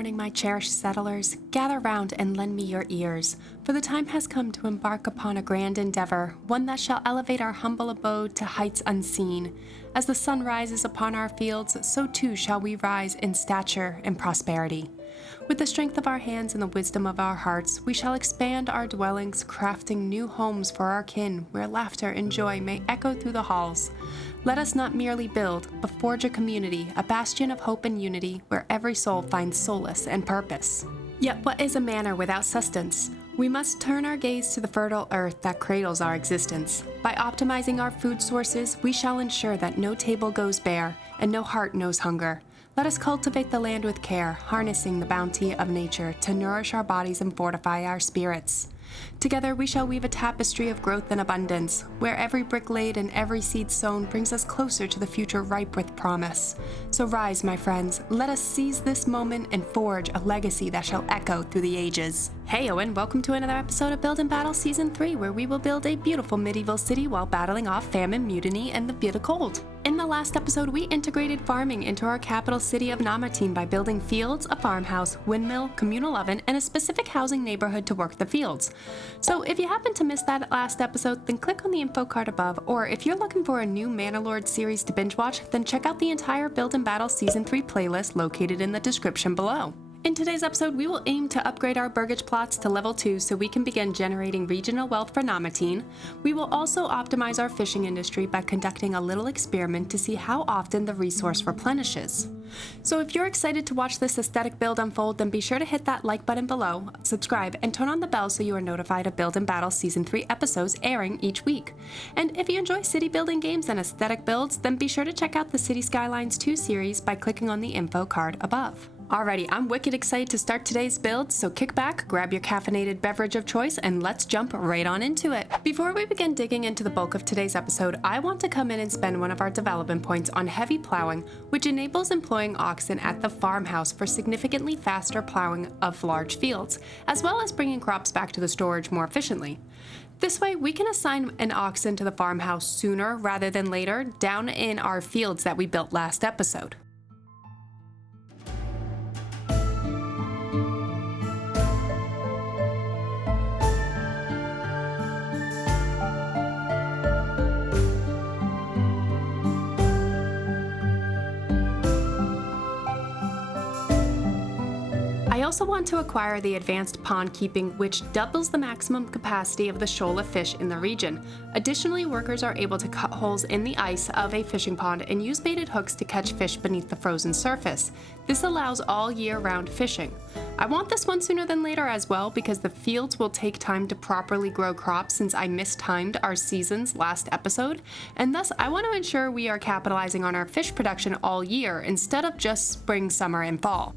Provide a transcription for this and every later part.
morning, my cherished settlers. Gather round and lend me your ears, for the time has come to embark upon a grand endeavor, one that shall elevate our humble abode to heights unseen. As the sun rises upon our fields, so too shall we rise in stature and prosperity. With the strength of our hands and the wisdom of our hearts, we shall expand our dwellings, crafting new homes for our kin, where laughter and joy may echo through the halls. Let us not merely build, but forge a community, a bastion of hope and unity, where every soul finds solace and purpose. Yet what is a manor without sustenance? We must turn our gaze to the fertile earth that cradles our existence. By optimizing our food sources, we shall ensure that no table goes bare, and no heart knows hunger. Let us cultivate the land with care, harnessing the bounty of nature to nourish our bodies and fortify our spirits. Together we shall weave a tapestry of growth and abundance, where every brick laid and every seed sown brings us closer to the future ripe with promise. So rise, my friends, let us seize this moment and forge a legacy that shall echo through the ages. Heyo and welcome to another episode of Build&Battle Season 3, where we will build a beautiful medieval city while battling off famine, mutiny, and the bitter cold. In the last episode, we integrated farming into our capital city of Namateen by building fields, a farmhouse, windmill, communal oven, and a specific housing neighborhood to work the fields. So if you happen to miss that last episode, then click on the info card above, or if you're looking for a new Manor Lords series to binge watch, then check out the entire Build&Battle Season 3 playlist located in the description below. In today's episode, we will aim to upgrade our burgage plots to level 2 so we can begin generating regional wealth for Namateen. We will also optimize our fishing industry by conducting a little experiment to see how often the resource replenishes. So if you're excited to watch this aesthetic build unfold, then be sure to hit that like button below, subscribe, and turn on the bell so you are notified of Build&Battle Season 3 episodes airing each week. And if you enjoy city building games and aesthetic builds, then be sure to check out the City Skylines 2 series by clicking on the info card above. Alrighty, I'm wicked excited to start today's build, so kick back, grab your caffeinated beverage of choice, and let's jump right on into it. Before we begin digging into the bulk of today's episode, I want to come in and spend one of our development points on heavy plowing, which enables employing oxen at the farmhouse for significantly faster plowing of large fields, as well as bringing crops back to the storage more efficiently. This way, we can assign an oxen to the farmhouse sooner rather than later down in our fields that we built last episode. I also want to acquire the advanced pond keeping, which doubles the maximum capacity of the shoal of fish in the region. Additionally, workers are able to cut holes in the ice of a fishing pond and use baited hooks to catch fish beneath the frozen surface. This allows all year-round fishing. I want this one sooner than later as well because the fields will take time to properly grow crops since I mistimed our seasons last episode, and thus I want to ensure we are capitalizing on our fish production all year instead of just spring, summer, and fall.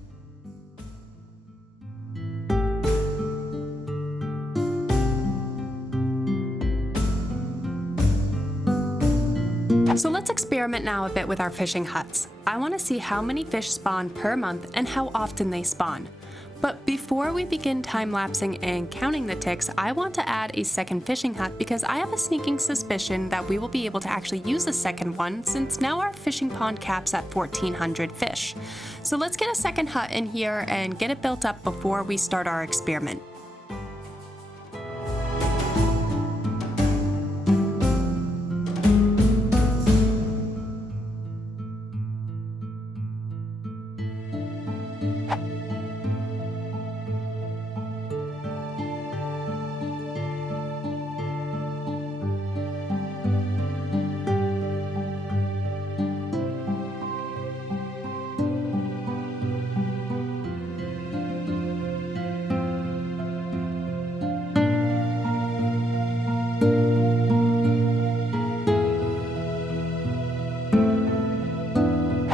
So let's experiment now a bit with our fishing huts. I want to see how many fish spawn per month and how often they spawn. But before we begin time-lapsing and counting the ticks, I want to add a second fishing hut because I have a sneaking suspicion that we will be able to actually use a second one since now our fishing pond caps at 1,400 fish. So let's get a second hut in here and get it built up before we start our experiment.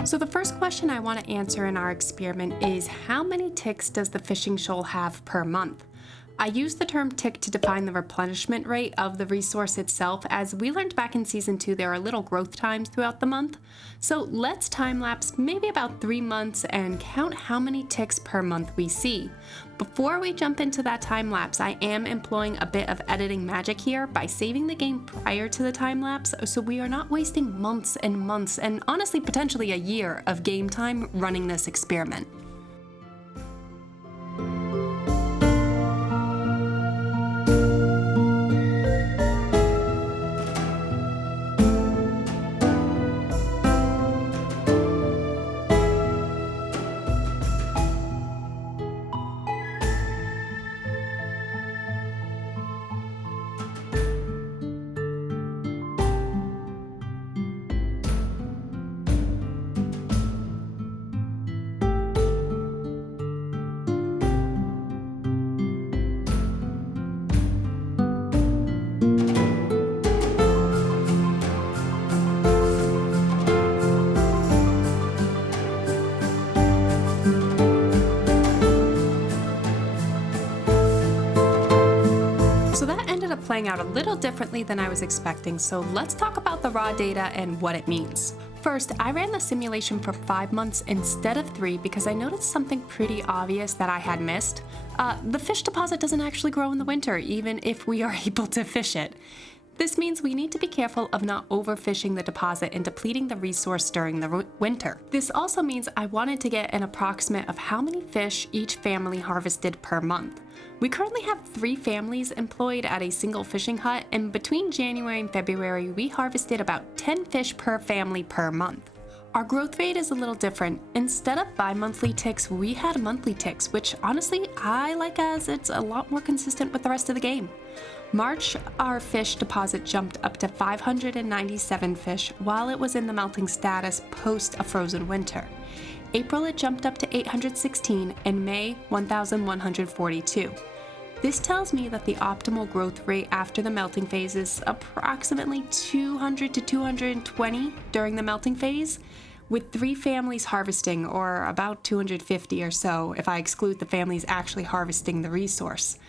So the first question I want to answer in our experiment is how many ticks does the fishing shoal have per month? I use the term tick to define the replenishment rate of the resource itself. As we learned back in Season 2, there are little growth times throughout the month. So let's time-lapse maybe about 3 months and count how many ticks per month we see. Before we jump into that time-lapse, I am employing a bit of editing magic here by saving the game prior to the time-lapse, so we are not wasting months and honestly potentially a year of game time running this experiment. playing out a little differently than I was expecting, so let's talk about the raw data and what it means. First, I ran the simulation for 5 months instead of 3 because I noticed something pretty obvious that I had missed. The fish deposit doesn't actually grow in the winter, even if we are able to fish it. This means we need to be careful of not overfishing the deposit and depleting the resource during the winter. This also means I wanted to get an approximate of how many fish each family harvested per month. We currently have 3 families employed at a single fishing hut, and between January and February, we harvested about 10 fish per family per month. Our growth rate is a little different. Instead of bi-monthly ticks, we had monthly ticks, which honestly I like as it's a lot more consistent with the rest of the game. March, our fish deposit jumped up to 597 fish while it was in the melting status post a frozen winter. April, it jumped up to 816, and May, 1,142. This tells me that the optimal growth rate after the melting phase is approximately 200 to 220 during the melting phase, with 3 families harvesting, or about 250 or so if I exclude the families actually harvesting the resource.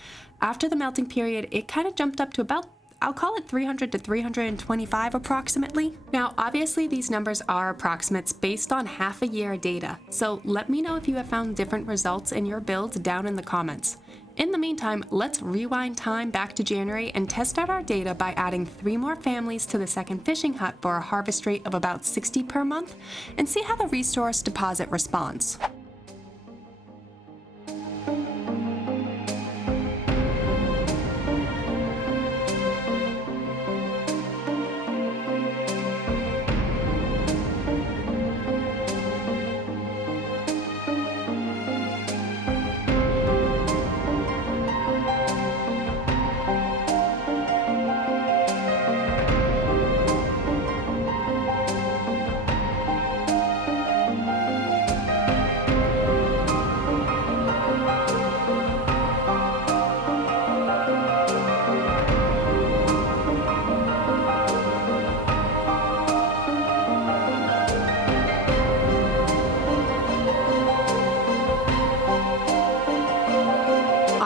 After the melting period, it kind of jumped up to about, I'll call it 300 to 325 approximately. Now, obviously these numbers are approximates based on half a year data, so let me know if you have found different results in your builds down in the comments. In the meantime, let's rewind time back to January and test out our data by adding 3 more families to the second fishing hut for a harvest rate of about 60 per month and see how the resource deposit responds.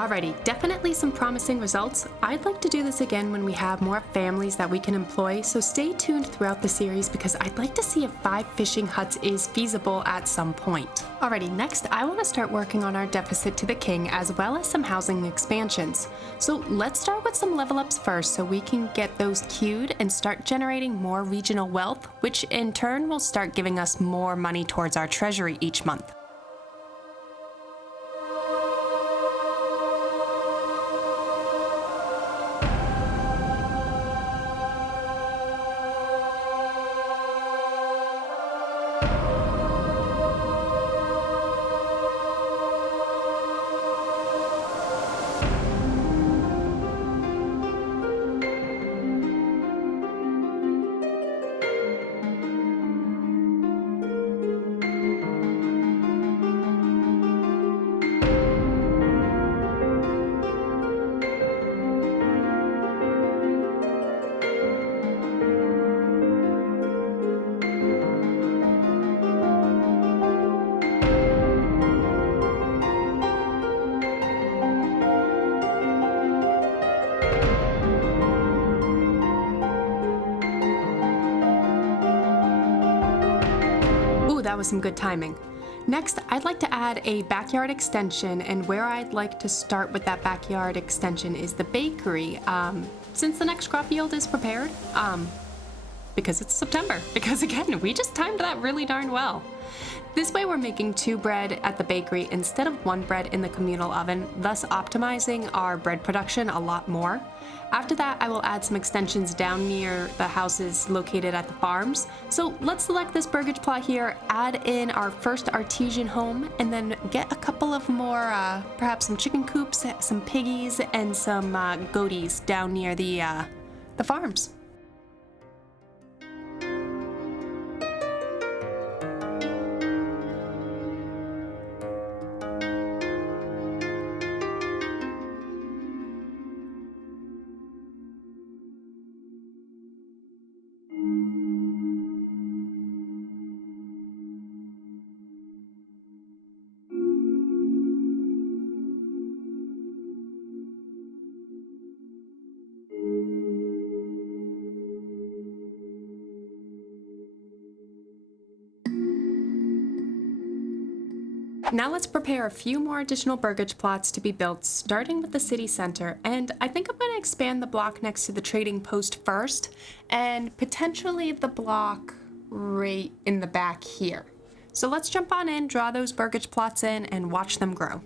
Alrighty, definitely some promising results. I'd like to do this again when we have more families that we can employ, so stay tuned throughout the series because I'd like to see if 5 fishing huts is feasible at some point. Alrighty, next I want to start working on our deficit to the king as well as some housing expansions. So let's start with some level ups first so we can get those queued and start generating more regional wealth, which in turn will start giving us more money towards our treasury each month. That was some good timing. Next, I'd like to add a backyard extension, and where I'd like to start with that backyard extension is the bakery. Since the next crop yield is prepared, because it's September, because again, we just timed that really darn well. This way we're making 2 bread at the bakery instead of 1 bread in the communal oven, thus optimizing our bread production a lot more. After that, I will add some extensions down near the houses located at the farms. So let's select this burgage plot here, add in our first artesian home, and then get a couple of more, perhaps some chicken coops, some piggies, and some goaties down near the farms. Now let's prepare a few more additional burgage plots to be built, starting with the city center, and I think I'm going to expand the block next to the trading post first, and potentially the block right in the back here. So let's jump on in, draw those burgage plots in, and watch them grow.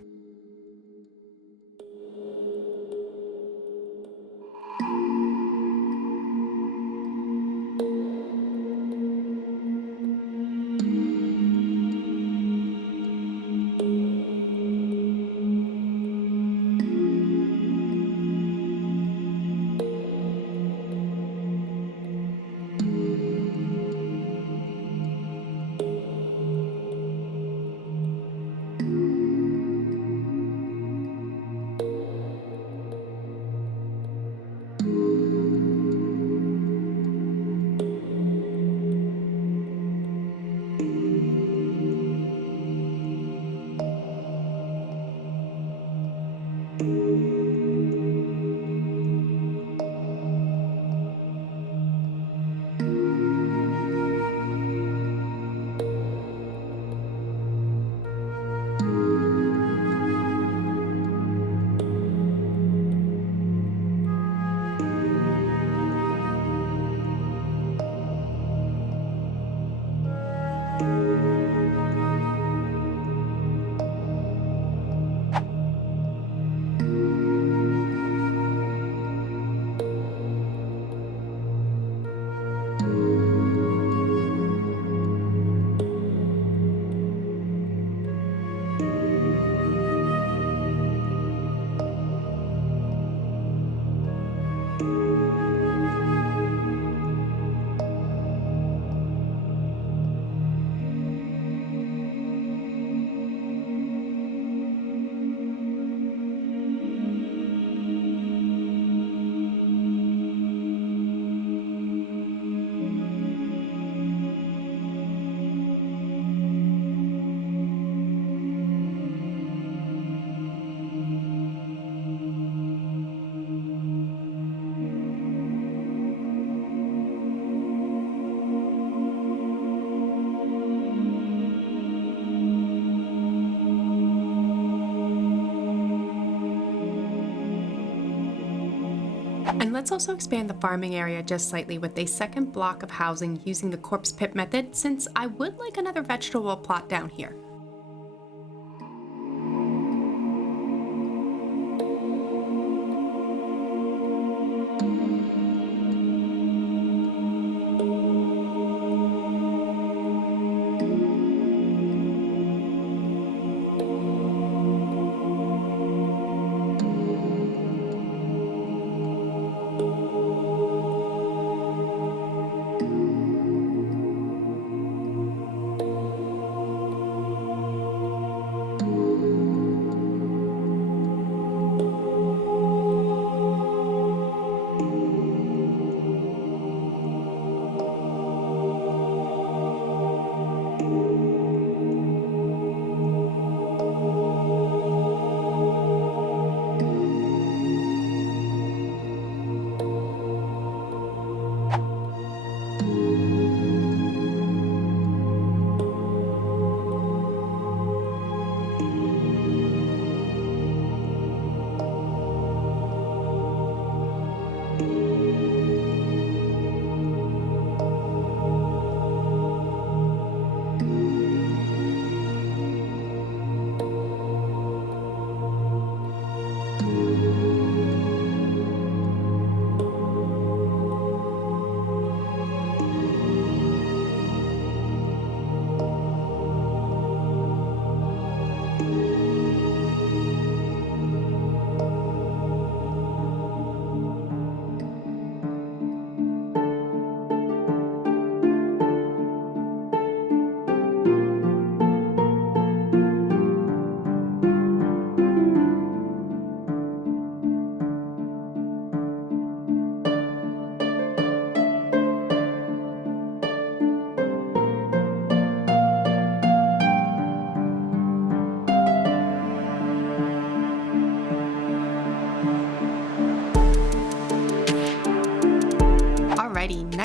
And let's also expand the farming area just slightly with a second block of housing using the corpse pit method, since I would like another vegetable plot down here.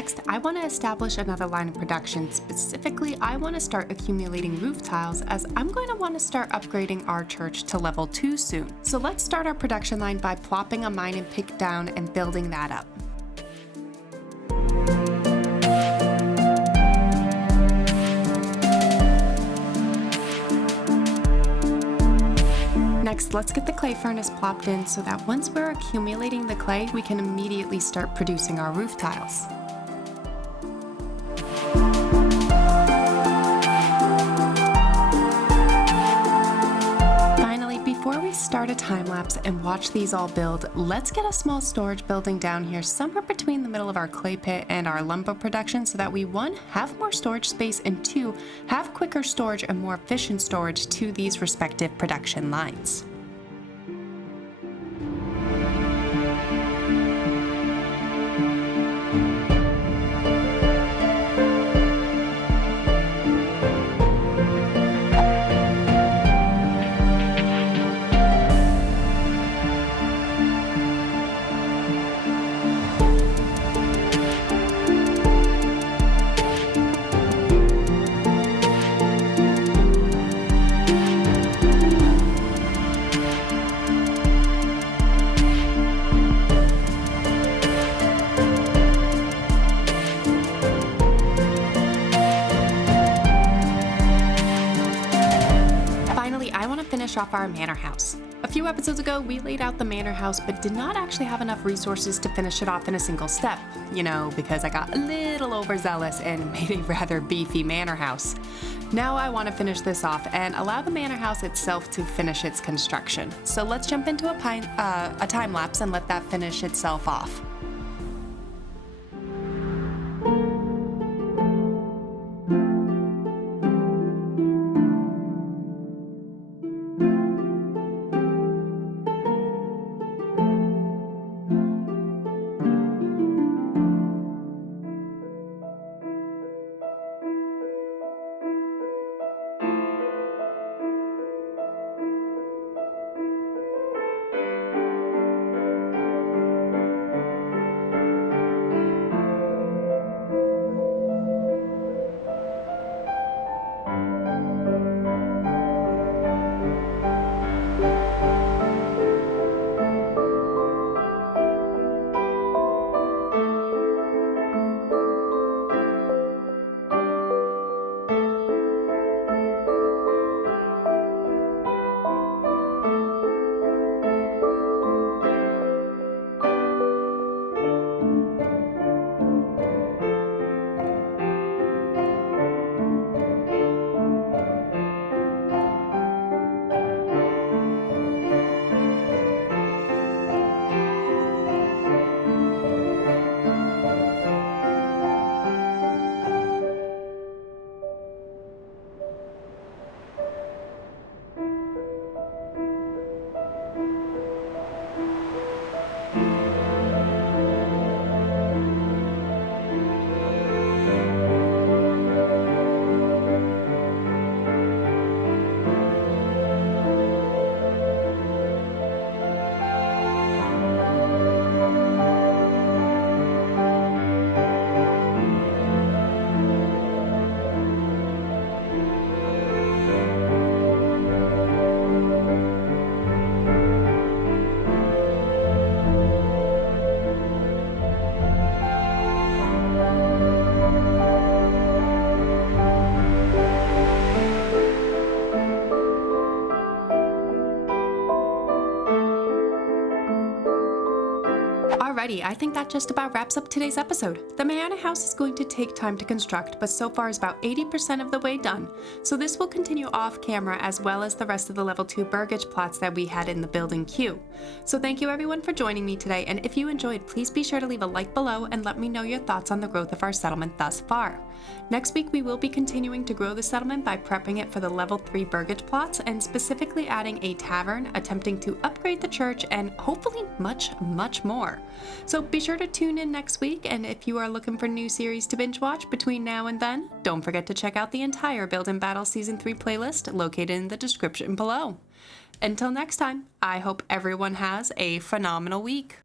Next, I want to establish another line of production. Specifically, I want to start accumulating roof tiles as I'm going to want to start upgrading our church to level 2 soon. So let's start our production line by plopping a mine and pick down and building that up. Next, let's get the clay furnace plopped in so that once we're accumulating the clay, we can immediately start producing our roof tiles. Finally, before we start a time lapse and watch these all build, let's get a small storage building down here somewhere between the middle of our clay pit and our lumber production so that we 1, have more storage space, and 2, have quicker storage and more efficient storage to these respective production lines. Finish off our manor house. A few episodes ago, we laid out the manor house but did not actually have enough resources to finish it off in a single step. You know, because I got a little overzealous and made a rather beefy manor house. Now I want to finish this off and allow the manor house itself to finish its construction. So let's jump into a time lapse and let that finish itself off. Alrighty, I think that just about wraps up today's episode. The manor house is going to take time to construct, but so far is about 80% of the way done, so this will continue off camera as well as the rest of the level 2 burgage plots that we had in the building queue. So thank you everyone for joining me today, and if you enjoyed, please be sure to leave a like below and let me know your thoughts on the growth of our settlement thus far. Next week we will be continuing to grow the settlement by prepping it for the level 3 burgage plots and specifically adding a tavern, attempting to upgrade the church, and hopefully much more. So be sure to tune in next week, and if you are looking for new series to binge watch between now and then, don't forget to check out the entire Build&Battle Season 3 playlist located in the description below. Until next time, I hope everyone has a phenomenal week.